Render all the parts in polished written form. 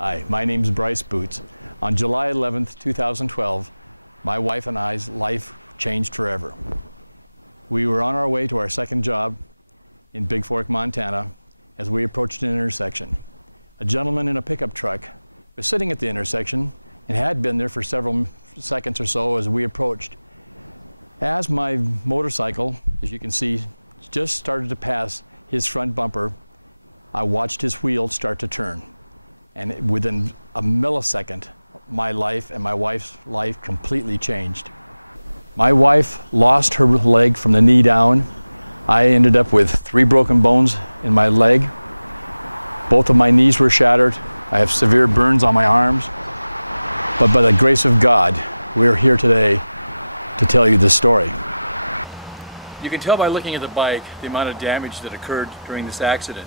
Hi, my name's Bryce Boots. On July 11th, 2012, my wife and I's life changed forever. We were on our way to our second job in Big Fork, Montana, as we approached an intersection. A gentleman in a pickup truck was sitting at the intersection and had been there for several seconds or so as we approached. As my motorcycle, as you can see, just started to pass his front bumper, I watched his wheel start to turn. And within a millisecond, my life and my wife's life completely changed. My wife lost her leg from the knee down. I ended up with 3 broken bones in my leg. Both of my knees were shattered. I have severe burns on my arms. But by the grace of God, we're here today to tell you this story. You can tell by looking at the bike the amount of damage that occurred during this accident.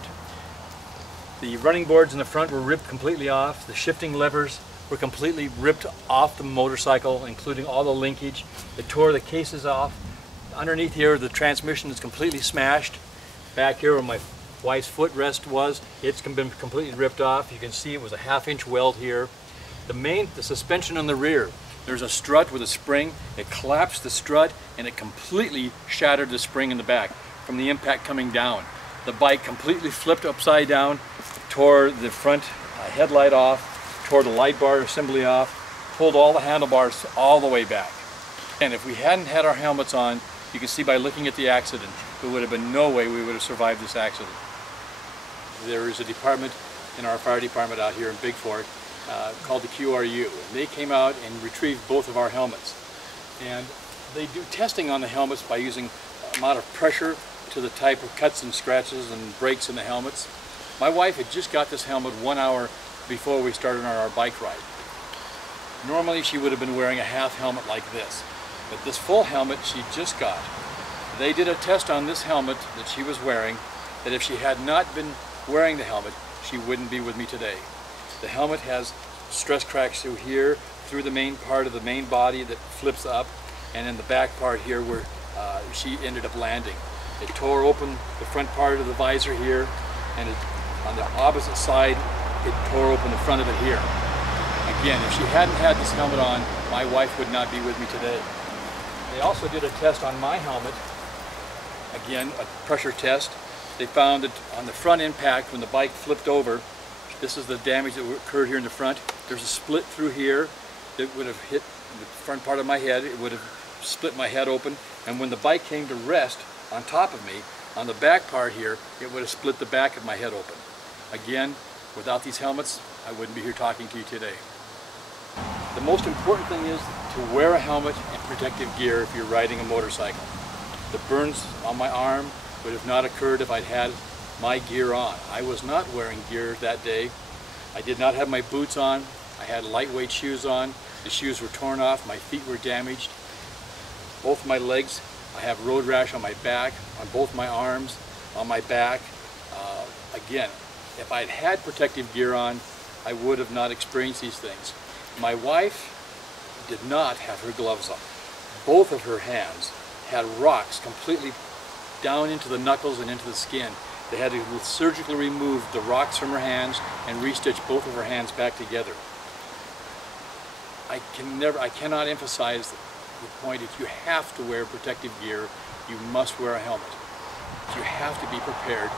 The running boards in the front were ripped completely off. The shifting levers were completely ripped off the motorcycle, including all the linkage. It tore the cases off. Underneath here, the transmission is completely smashed. Back here where my wife's footrest was, it's been completely ripped off. You can see it was a 1/2-inch weld here. The suspension on the rear, there's a strut with a spring. It collapsed the strut and it completely shattered the spring in the back from the impact coming down. The bike completely flipped upside down, tore the front headlight off, tore the light bar assembly off, pulled all the handlebars all the way back. And if we hadn't had our helmets on, you can see by looking at the accident, there would have been no way we would have survived this accident. There is a department in our fire department out here in Big Fork called the QRU. And they came out and retrieved both of our helmets. And they do testing on the helmets by using amount of pressure to the type of cuts and scratches and breaks in the helmets. My wife had just got this helmet 1 hour before we started on our bike ride. Normally she would have been wearing a half helmet like this, but this full helmet she just got. They did a test on this helmet that she was wearing, that if she had not been wearing the helmet, she wouldn't be with me today. The helmet has stress cracks through here, through the main part of the main body that flips up, and in the back part here where she ended up landing. It tore open the front part of the visor here, and on the opposite side, it tore open the front of it here. Again, if she hadn't had this helmet on, my wife would not be with me today. They also did a test on my helmet, again, a pressure test. They found that on the front impact, when the bike flipped over, this is the damage that occurred here in the front. There's a split through here that would have hit the front part of my head. It would have split my head open. And when the bike came to rest on top of me, on the back part here, it would have split the back of my head open. Again, without these helmets, I wouldn't be here talking to you today. The most important thing is to wear a helmet and protective gear if you're riding a motorcycle. The burns on my arm would have not occurred if I'd had my gear on. I was not wearing gear that day. I did not have my boots on. I had lightweight shoes on. The shoes were torn off. My feet were damaged. Both my legs, I have road rash on my back, on both my arms, on my back. Again, if I'd had protective gear on, I would have not experienced these things. My wife did not have her gloves on. Both of her hands had rocks completely down into the knuckles and into the skin. They had to surgically remove the rocks from her hands and restitch both of her hands back together. I cannot emphasize the point that you have to wear protective gear. You must wear a helmet. You have to be prepared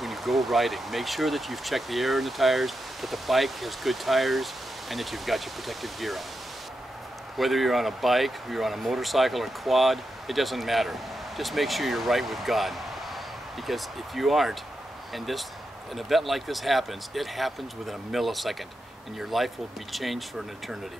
when you go riding. Make sure that you've checked the air in the tires, that the bike has good tires, and that you've got your protective gear on. Whether you're on a bike, or you're on a motorcycle or quad, it doesn't matter. Just make sure you're right with God. Because if you aren't, and an event like this happens, it happens within a millisecond, and your life will be changed for an eternity.